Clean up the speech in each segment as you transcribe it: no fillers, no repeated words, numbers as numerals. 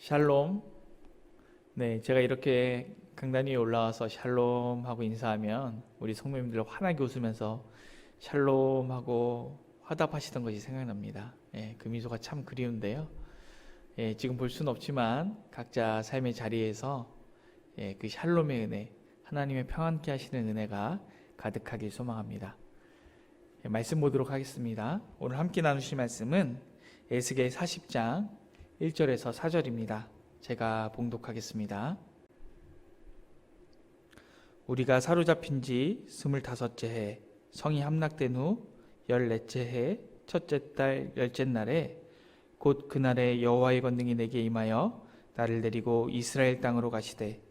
샬롬. 네, 제가 이렇게 강단 위에 올라와서 샬롬 하고 인사하면 우리 성도님들 환하게 웃으면서 샬롬 하고 화답하시던 것이 생각납니다. 그 미소가 참 그리운데요. 지금 볼 수는 없지만 각자 삶의 자리에서 그 샬롬의 은혜, 하나님의 평안케 하시는 은혜가 가득하길 소망합니다. 말씀 보도록 하겠습니다. 오늘 함께 나누실 말씀은 에스겔 40장 1절에서 4절입니다. 제가 봉독하겠습니다. 우리가 사로잡힌 지 25째 해, 성이 함락된 후 14째 해, 첫째 달 10째 날에 곧 그날에 여호와의 권능이 내게 임하여 나를 데리고 이스라엘 땅으로 가시되,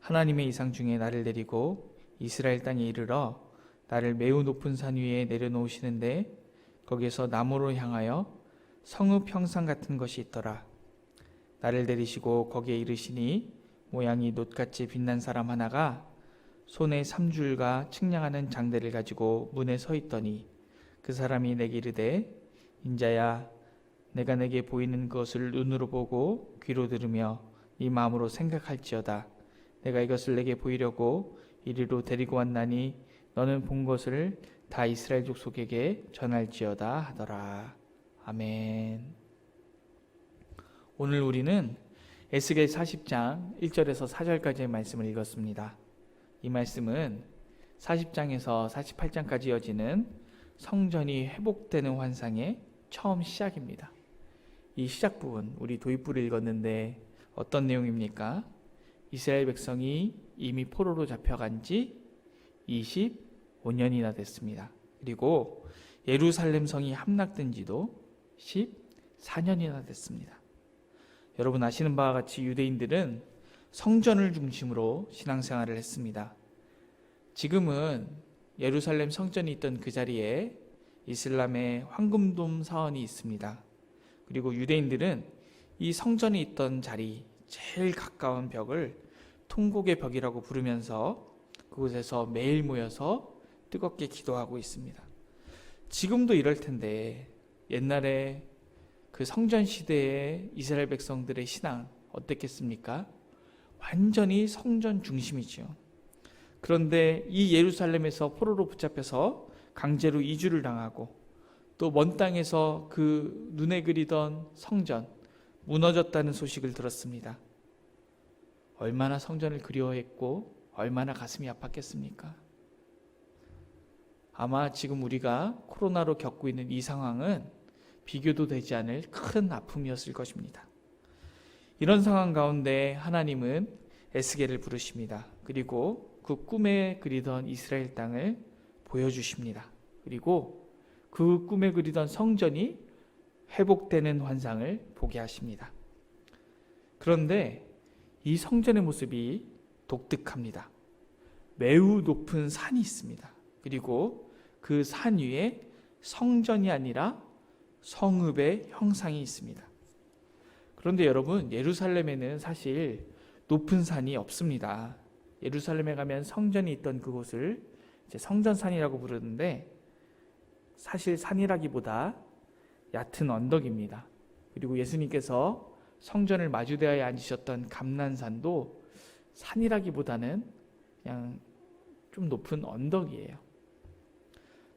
하나님의 이상 중에 나를 데리고 이스라엘 땅에 이르러 나를 매우 높은 산 위에 내려놓으시는데, 거기에서 나무로 향하여 성읍 형상 같은 것이 있더라. 나를 데리시고 거기에 이르시니 모양이 놋같이 빛난 사람 하나가 손에 3줄과 측량하는 장대를 가지고 문에 서 있더니, 그 사람이 내게 이르되, 인자야, 내가 내게 보이는 것을 눈으로 보고 귀로 들으며 네 마음으로 생각할지어다. 내가 이것을 내게 보이려고 이리로 데리고 왔나니 너는 본 것을 다 이스라엘 족속에게 전할지어다 하더라. 아멘. 오늘 우리는 에스겔 40장 1절에서 4절까지의 말씀을 읽었습니다. 이 말씀은 40장에서 48장까지 이어지는 성전이 회복되는 환상의 처음 시작입니다. 이 시작 부분, 우리 도입부를 읽었는데 어떤 내용입니까? 이스라엘 백성이 이미 포로로 잡혀간 지 25년이나 됐습니다. 그리고 예루살렘 성이 함락된 지도 14년이나 됐습니다. 여러분 아시는 바와 같이 유대인들은 성전을 중심으로 신앙생활을 했습니다. 지금은 예루살렘 성전이 있던 그 자리에 이슬람의 황금돔 사원이 있습니다. 그리고 유대인들은 이 성전이 있던 자리, 제일 가까운 벽을 통곡의 벽이라고 부르면서 그곳에서 매일 모여서 뜨겁게 기도하고 있습니다. 지금도 이럴 텐데, 옛날에 그 성전 시대의 이스라엘 백성들의 신앙 어땠겠습니까? 완전히 성전 중심이죠. 그런데 이 예루살렘에서 포로로 붙잡혀서 강제로 이주를 당하고, 또 먼 땅에서 그 눈에 그리던 성전 무너졌다는 소식을 들었습니다. 얼마나 성전을 그리워했고 얼마나 가슴이 아팠겠습니까? 아마 지금 우리가 코로나로 겪고 있는 이 상황은 비교도 되지 않을 큰 아픔이었을 것입니다. 이런 상황 가운데 하나님은 에스겔을 부르십니다. 그리고 그 꿈에 그리던 이스라엘 땅을 보여주십니다. 그리고 그 꿈에 그리던 성전이 회복되는 환상을 보게 하십니다. 그런데 이 성전의 모습이 독특합니다. 매우 높은 산이 있습니다. 그리고 그 산 위에 성전이 아니라 성읍의 형상이 있습니다. 그런데 여러분, 예루살렘에는 사실 높은 산이 없습니다. 예루살렘에 가면 성전이 있던 그곳을 이제 성전산이라고 부르는데, 사실 산이라기보다 얕은 언덕입니다. 그리고 예수님께서 성전을 마주대하여 앉으셨던 감난산도 산이라기보다는 그냥 좀 높은 언덕이에요.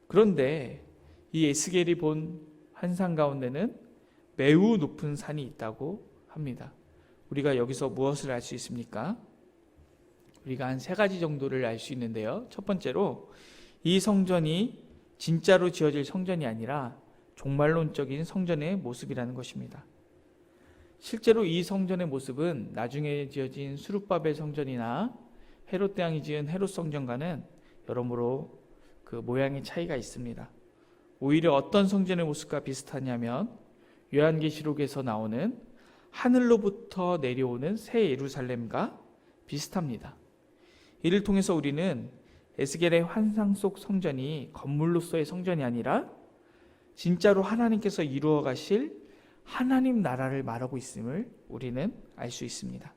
그런데 이 에스겔이 본 환상 가운데는 매우 높은 산이 있다고 합니다. 우리가 여기서 무엇을 알 수 있습니까? 우리가 한 3가지 정도를 알 수 있는데요. 첫 번째로, 이 성전이 진짜로 지어질 성전이 아니라 종말론적인 성전의 모습이라는 것입니다. 실제로 이 성전의 모습은 나중에 지어진 수룹바벨 성전이나 헤롯 대왕이 지은 헤롯 성전과는 여러모로 그 모양의 차이가 있습니다. 오히려 어떤 성전의 모습과 비슷하냐면, 요한계시록에서 나오는 하늘로부터 내려오는 새 예루살렘과 비슷합니다. 이를 통해서 우리는 에스겔의 환상 속 성전이 건물로서의 성전이 아니라 진짜로 하나님께서 이루어 가실 하나님 나라를 말하고 있음을 우리는 알 수 있습니다.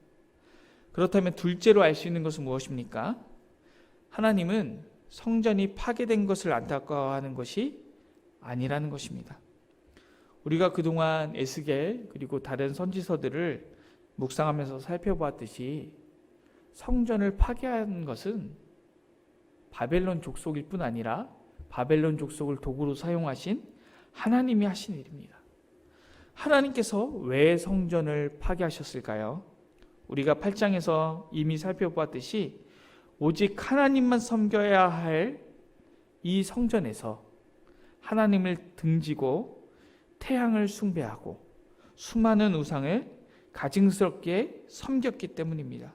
그렇다면 둘째로 알 수 있는 것은 무엇입니까? 하나님은 성전이 파괴된 것을 안타까워하는 것이 아니라는 것입니다. 우리가 그동안 에스겔 그리고 다른 선지서들을 묵상하면서 살펴보았듯이 성전을 파괴한 것은 바벨론 족속일 뿐 아니라 바벨론 족속을 도구로 사용하신 하나님이 하신 일입니다. 하나님께서 왜 성전을 파괴하셨을까요? 우리가 8장에서 이미 살펴보았듯이 오직 하나님만 섬겨야 할 이 성전에서 하나님을 등지고 태양을 숭배하고 수많은 우상을 가증스럽게 섬겼기 때문입니다.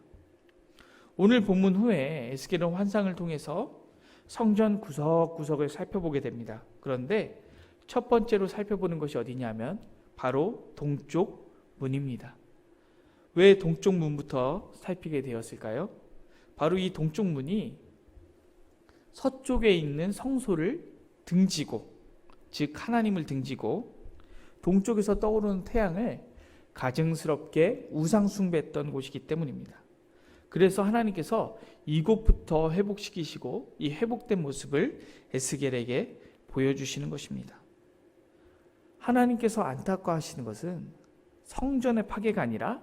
오늘 본문 후에 에스겔은 환상을 통해서 성전 구석구석을 살펴보게 됩니다. 그런데 첫 번째로 살펴보는 것이 어디냐면 바로 동쪽 문입니다. 왜 동쪽 문부터 살피게 되었을까요? 바로 이 동쪽 문이 서쪽에 있는 성소를 등지고, 즉 하나님을 등지고 동쪽에서 떠오르는 태양을 가증스럽게 우상 숭배했던 곳이기 때문입니다. 그래서 하나님께서 이곳부터 회복시키시고 이 회복된 모습을 에스겔에게 보여주시는 것입니다. 하나님께서 안타까워하시는 것은 성전의 파괴가 아니라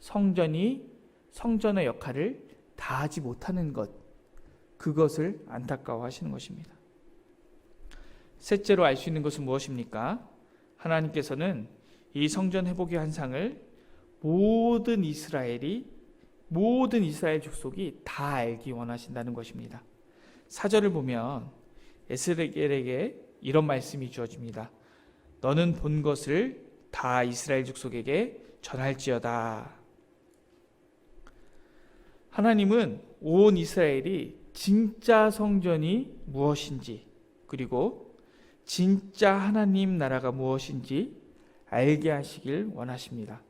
성전이 성전의 역할을 다하지 못하는 것, 그것을 안타까워하시는 것입니다. 셋째로 알 수 있는 것은 무엇입니까? 하나님께서는 이 성전 회복의 환상을 모든 이스라엘 족속이 다 알기 원하신다는 것입니다. 4절을 보면 에스겔에게 이런 말씀이 주어집니다. 너는 본 것을 다 이스라엘 족속에게 전할지어다. 하나님은 온 이스라엘이 진짜 성전이 무엇인지, 그리고 진짜 하나님 나라가 무엇인지 알게 하시길 원하십니다.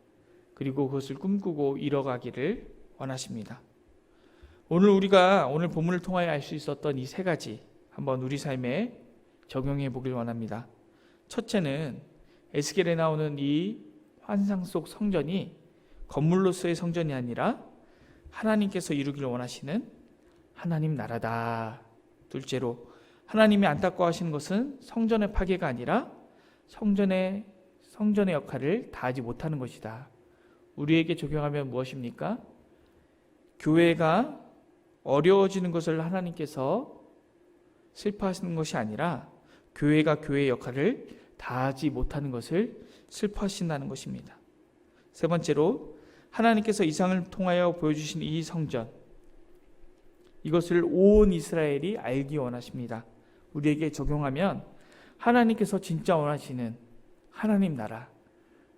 그리고 그것을 꿈꾸고 이뤄가기를 원하십니다. 오늘 본문을 통하여 알 수 있었던 이 세 가지 한번 우리 삶에 적용해 보길 원합니다. 첫째는 에스겔에 나오는 이 환상 속 성전이 건물로서의 성전이 아니라 하나님께서 이루기를 원하시는 하나님 나라다. 둘째로 하나님이 안타까워하시는 것은 성전의 파괴가 아니라 성전의 역할을 다하지 못하는 것이다. 우리에게 적용하면 무엇입니까? 교회가 어려워지는 것을 하나님께서 슬퍼하시는 것이 아니라 교회가 교회의 역할을 다하지 못하는 것을 슬퍼하신다는 것입니다. 세 번째로 하나님께서 이상을 통하여 보여주신 이 성전, 이것을 온 이스라엘이 알기 원하십니다. 우리에게 적용하면 하나님께서 진짜 원하시는 하나님 나라,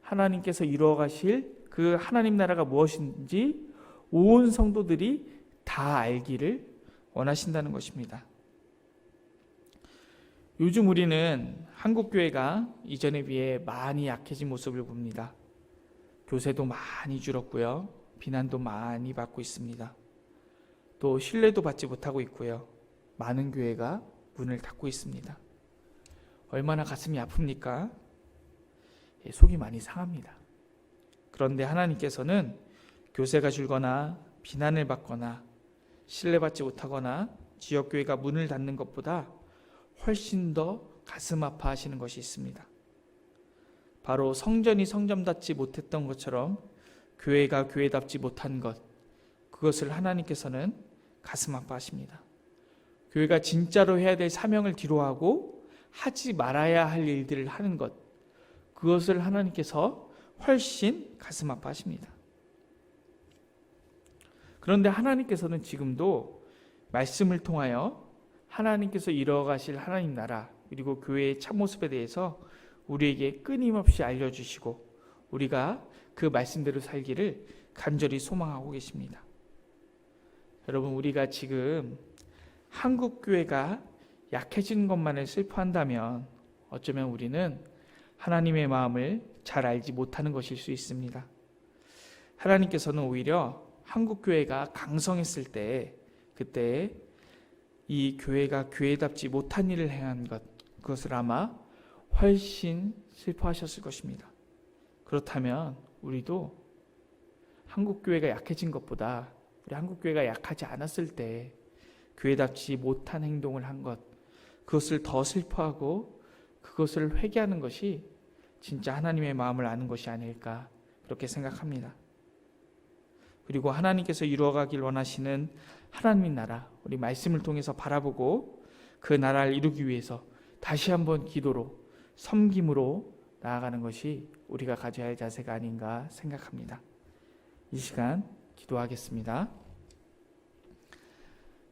하나님께서 이루어 가실 그 하나님 나라가 무엇인지 온 성도들이 다 알기를 원하신다는 것입니다. 요즘 우리는 한국교회가 이전에 비해 많이 약해진 모습을 봅니다. 교세도 많이 줄었고요. 비난도 많이 받고 있습니다. 또 신뢰도 받지 못하고 있고요. 많은 교회가 문을 닫고 있습니다. 얼마나 가슴이 아픕니까? 속이 많이 상합니다. 그런데 하나님께서는 교세가 줄거나 비난을 받거나 신뢰받지 못하거나 지역교회가 문을 닫는 것보다 훨씬 더 가슴 아파하시는 것이 있습니다. 바로 성전이 성전답지 못했던 것처럼 교회가 교회답지 못한 것, 그것을 하나님께서는 가슴 아파하십니다. 교회가 진짜로 해야 될 사명을 뒤로하고 하지 말아야 할 일들을 하는 것, 그것을 하나님께서 훨씬 가슴 아파하십니다. 그런데 하나님께서는 지금도 말씀을 통하여 하나님께서 이뤄가실 하나님 나라, 그리고 교회의 참모습에 대해서 우리에게 끊임없이 알려주시고 우리가 그 말씀대로 살기를 간절히 소망하고 계십니다. 여러분, 우리가 지금 한국교회가 약해진 것만을 슬퍼한다면 어쩌면 우리는 하나님의 마음을 잘 알지 못하는 것일 수 있습니다. 하나님께서는 오히려 한국교회가 강성했을 때, 그때 이 교회가 교회답지 못한 일을 행한 것, 그것을 아마 훨씬 슬퍼하셨을 것입니다. 그렇다면 우리도 한국교회가 약해진 것보다 우리 한국교회가 약하지 않았을 때 교회답지 못한 행동을 한 것, 그것을 더 슬퍼하고 그것을 회개하는 것이 진짜 하나님의 마음을 아는 것이 아닐까, 그렇게 생각합니다. 그리고 하나님께서 이루어가길 원하시는 하나님의 나라, 우리 말씀을 통해서 바라보고 그 나라를 이루기 위해서 다시 한번 기도로, 섬김으로 나아가는 것이 우리가 가져야 할 자세가 아닌가 생각합니다. 이 시간 기도하겠습니다.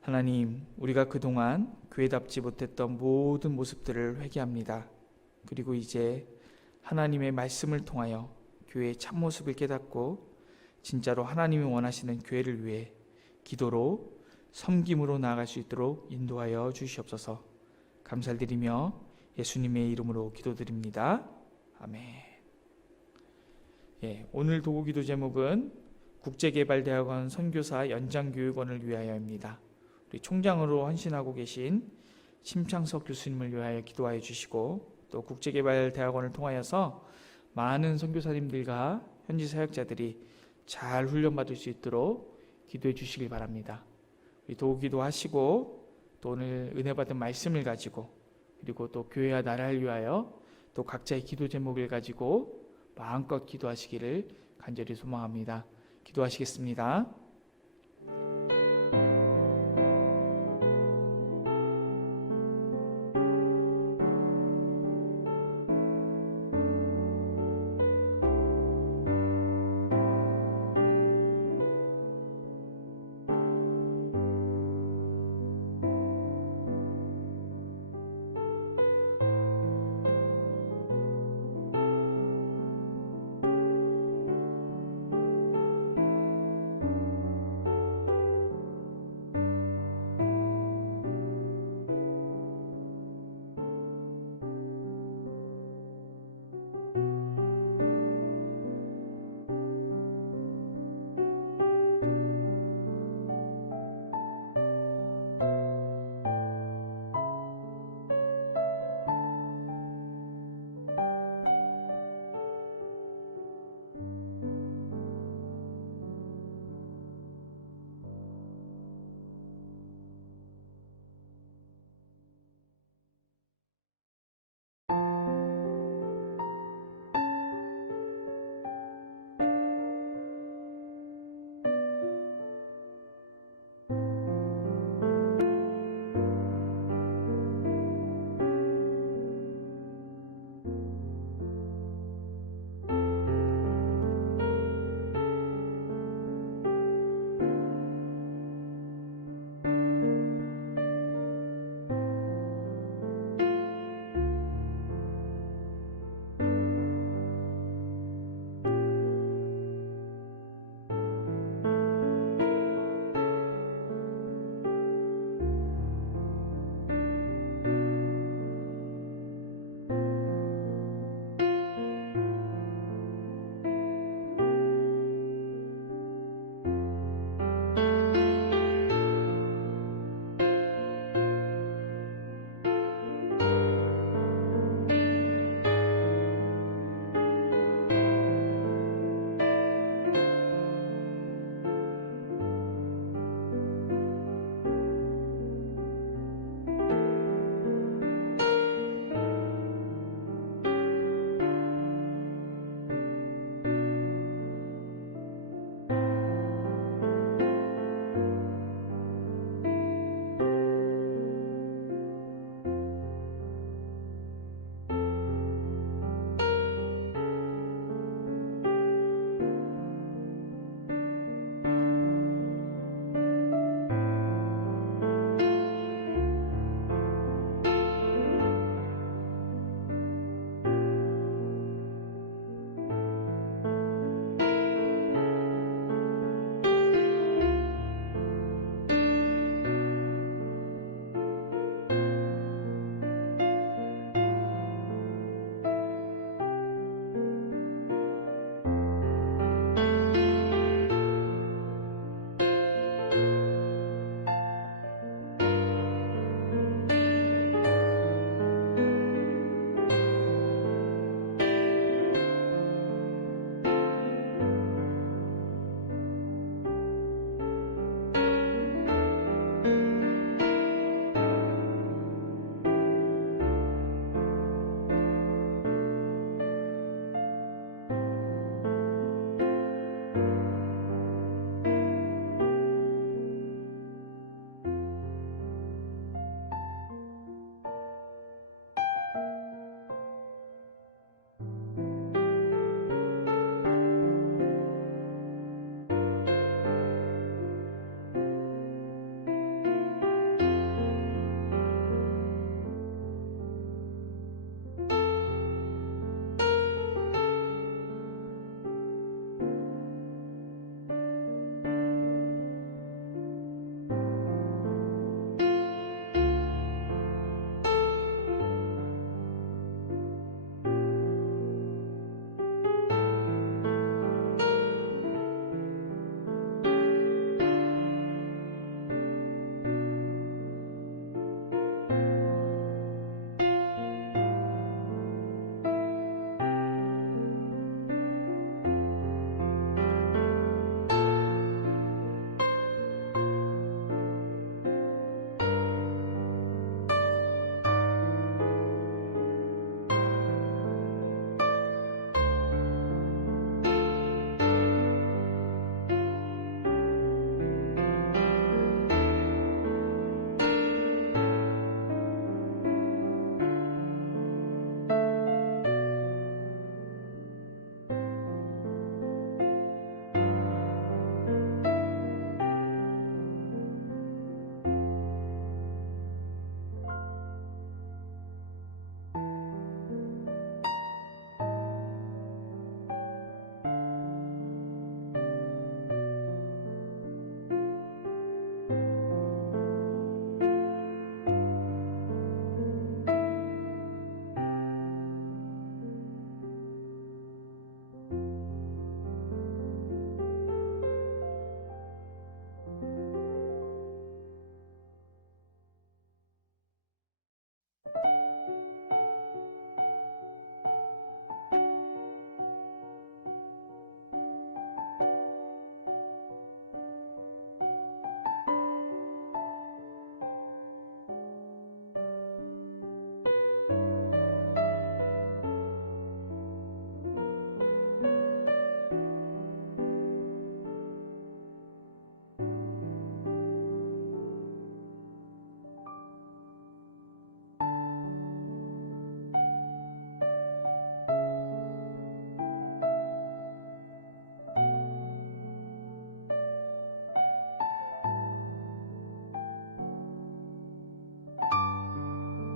하나님, 우리가 그동안 교회답지 못했던 모든 모습들을 회개합니다. 그리고 이제 하나님의 말씀을 통하여 교회의 참모습을 깨닫고 진짜로 하나님이 원하시는 교회를 위해 기도로, 섬김으로 나아갈 수 있도록 인도하여 주시옵소서. 감사드리며 예수님의 이름으로 기도드립니다. 아멘. 오늘 도구기도 제목은 국제개발대학원 선교사 연장교육원을 위하여입니다. 우리 총장으로 헌신하고 계신 심창석 교수님을 위하여 기도하여 주시고, 또 국제개발대학원을 통하여서 많은 선교사님들과 현지 사역자들이 잘 훈련받을 수 있도록 기도해 주시길 바랍니다. 우리 도구기도 하시고, 또 오늘 은혜 받은 말씀을 가지고, 그리고 또 교회와 나라를 위하여 또 각자의 기도 제목을 가지고 마음껏 기도하시기를 간절히 소망합니다. 기도하시겠습니다.